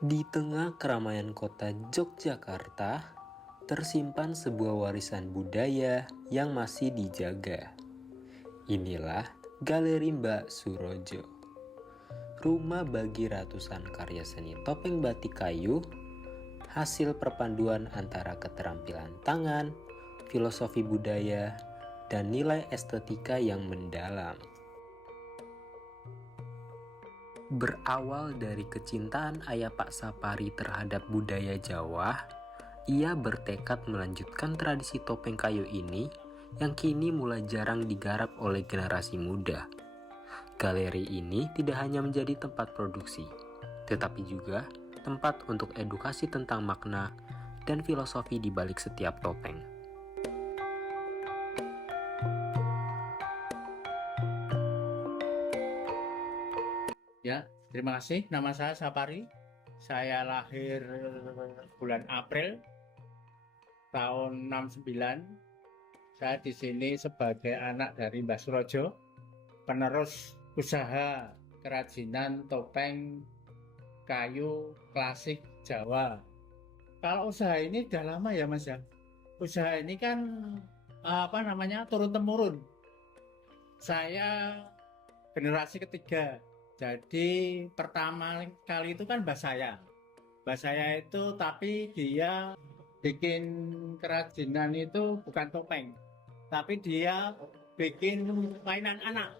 Di tengah keramaian kota Yogyakarta, tersimpan sebuah warisan budaya yang masih dijaga. Inilah Galeri Mbak Surojo, rumah bagi ratusan karya seni topeng batik kayu, hasil perpaduan antara keterampilan tangan, filosofi budaya, dan nilai estetika yang mendalam. Berawal dari kecintaan ayah Pak Sapari terhadap budaya Jawa, ia bertekad melanjutkan tradisi topeng kayu ini yang kini mulai jarang digarap oleh generasi muda. Galeri ini tidak hanya menjadi tempat produksi, tetapi juga tempat untuk edukasi tentang makna dan filosofi di balik setiap topeng. Ya, terima kasih. Nama saya Sapari. Saya lahir bulan April tahun 69. Saya di sini sebagai anak dari Mbah Surojo, penerus usaha kerajinan topeng kayu klasik Jawa. Kalau usaha ini udah lama ya, Mas ya. Usaha ini kan turun temurun. Saya generasi ketiga. Jadi pertama kali itu kan mbah saya. Mbah saya itu tapi dia bikin kerajinan itu bukan topeng, tapi dia bikin mainan anak.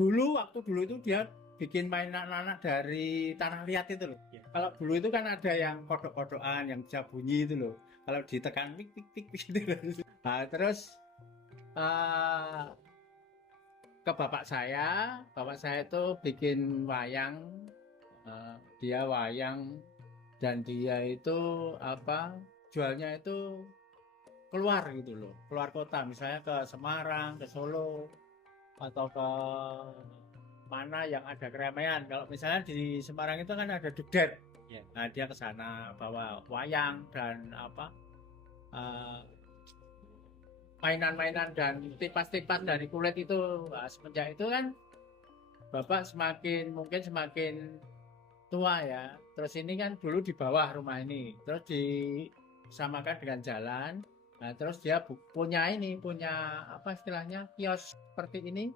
Waktu dulu itu dia bikin mainan anak dari tanah liat itu loh. Ya. Kalau dulu itu kan ada yang kodok-kodokan yang bisa bunyi itu loh. Kalau ditekan tik tik tik gitu. Nah, terus uh, ke bapak saya itu bikin wayang, dia wayang dan dia itu jualnya itu keluar gitu loh, keluar kota, misalnya ke Semarang, ke Solo, atau ke mana yang ada keramaian. Kalau misalnya di Semarang itu kan ada Dugdet, ya. Nah dia ke sana bawa wayang dan uh, mainan-mainan dan tipas-tipas dari kulit itu. Nah, semenjak itu kan bapak semakin tua ya. Terus ini kan dulu di bawah rumah ini, terus disamakan dengan jalan. Nah, terus dia punya istilahnya kios seperti ini.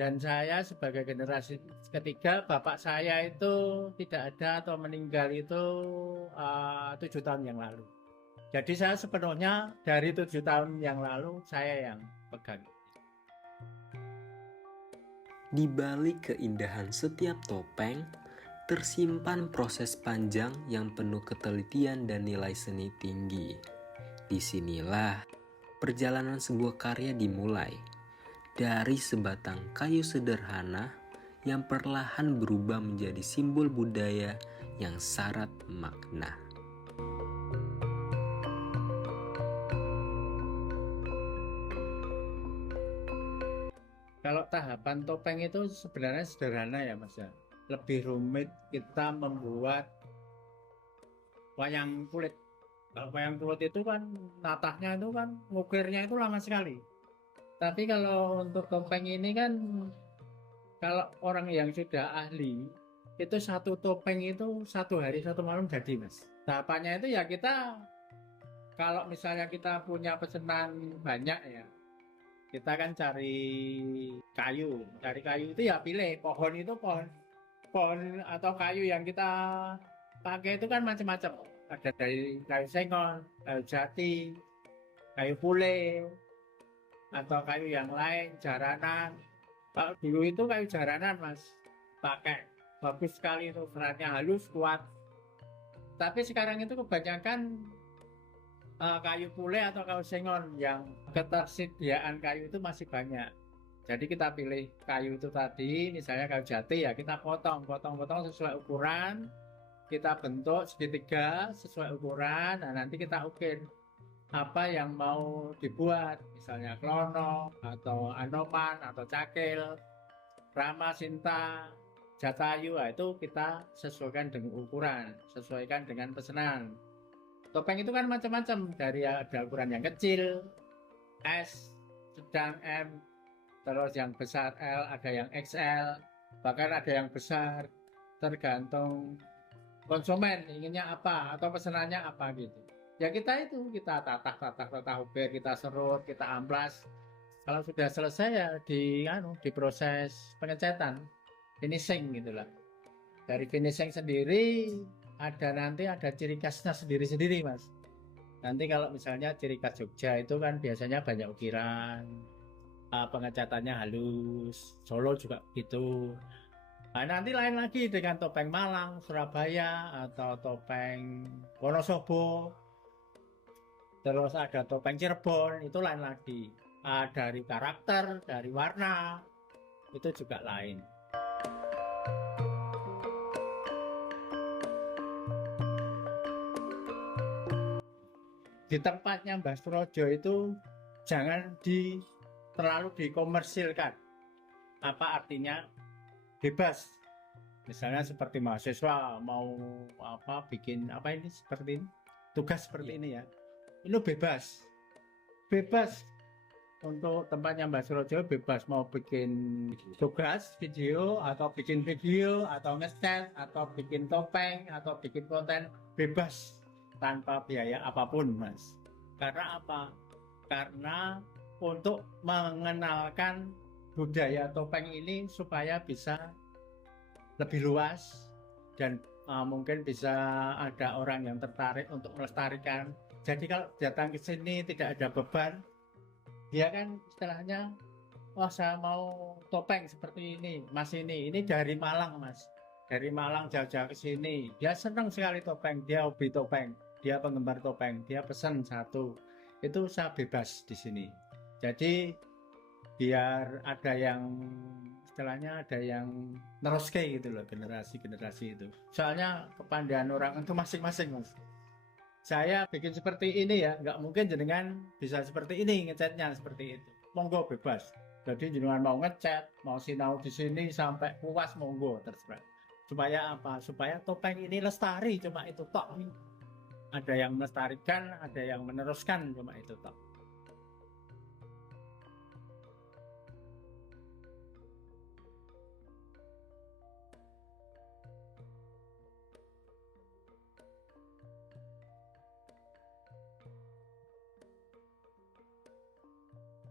Dan saya sebagai generasi ketiga, bapak saya itu tidak ada atau meninggal itu 7 tahun yang lalu. Jadi saya sepenuhnya dari 7 tahun yang lalu saya yang pegang. Di balik keindahan setiap topeng, tersimpan proses panjang yang penuh ketelitian dan nilai seni tinggi. Disinilah perjalanan sebuah karya dimulai, dari sebatang kayu sederhana yang perlahan berubah menjadi simbol budaya yang syarat makna. Kalau tahapan topeng itu sebenarnya sederhana ya Mas ya. Lebih rumit kita membuat wayang kulit. Kalau wayang kulit itu kan natahnya itu kan ngukirnya itu lama sekali. Tapi kalau untuk topeng ini kan kalau orang yang sudah ahli itu satu topeng itu 1 hari 1 malam jadi Mas. Tahapannya itu ya kita kalau misalnya kita punya pesanan banyak ya, kita kan cari kayu itu ya pilih pohon atau kayu yang kita pakai itu kan macam-macam, ada dari kayu sengon, kayu jati, kayu pule, atau kayu yang lain, jaranan. Kalau dulu itu kayu jaranan Mas, pakai bagus sekali itu, seratnya halus kuat. Tapi sekarang itu kebanyakan kayu pule atau kayu sengon yang ketersediaan kayu itu masih banyak. Jadi kita pilih kayu itu tadi, misalnya kayu jati ya kita potong sesuai ukuran, kita bentuk segitiga sesuai ukuran, nah nanti kita ukir apa yang mau dibuat, misalnya klono atau anoman atau cakil, rama, sinta, jatayu, nah itu kita sesuaikan dengan ukuran, sesuaikan dengan pesanan. Topeng itu kan macam-macam, dari ada ukuran yang kecil, S, sedang, M, terus yang besar L, ada yang XL, bahkan ada yang besar, tergantung konsumen inginnya apa atau pesanannya apa gitu. Ya kita tatah uber, kita serut, kita amplas. Kalau sudah selesai ya diproses pengecetan, finishing gitu lah. Dari finishing sendiri nanti ada ciri khasnya sendiri-sendiri mas. Nanti kalau misalnya ciri khas Jogja itu kan biasanya banyak ukiran, pengecatannya halus, Solo juga gitu. Nah, nanti lain lagi dengan topeng Malang, Surabaya, atau topeng Wonosobo, terus ada topeng Cirebon, itu lain lagi. Dari karakter, dari warna, itu juga lain. Di tempatnya Mbah Surojo itu jangan terlalu dikomersilkan. Apa artinya? Bebas. Misalnya seperti mahasiswa mau bikin ini seperti ini, tugas seperti ini ya. Ini bebas. Bebas untuk tempatnya Mbah Surojo, bebas mau bikin tugas video atau bikin video atau nge-chat atau bikin topeng atau bikin konten, bebas tanpa biaya apapun mas. Karena apa? Karena untuk mengenalkan budaya topeng ini supaya bisa lebih luas dan mungkin bisa ada orang yang tertarik untuk melestarikan. Jadi kalau datang ke sini tidak ada beban, dia kan istilahnya, wah saya mau topeng seperti ini, mas ini dari Malang mas, dari Malang jauh-jauh ke sini, dia senang sekali topeng, dia hobi topeng, dia penggemar topeng, dia pesan satu, itu saya bebas di sini. Jadi biar ada yang istilahnya ada yang neruske gitu loh, generasi itu. Soalnya kepandaian orang itu masing-masing mas. Saya bikin seperti ini ya, nggak mungkin jenengan bisa seperti ini ngecatnya seperti itu. Monggo bebas. Jadi jenengan mau ngecat, mau sinau di sini sampai puas monggo terserah. Supaya apa? Supaya topeng ini lestari, cuma itu tok. Ada yang melestarikan, ada yang meneruskan, cuma itu tok.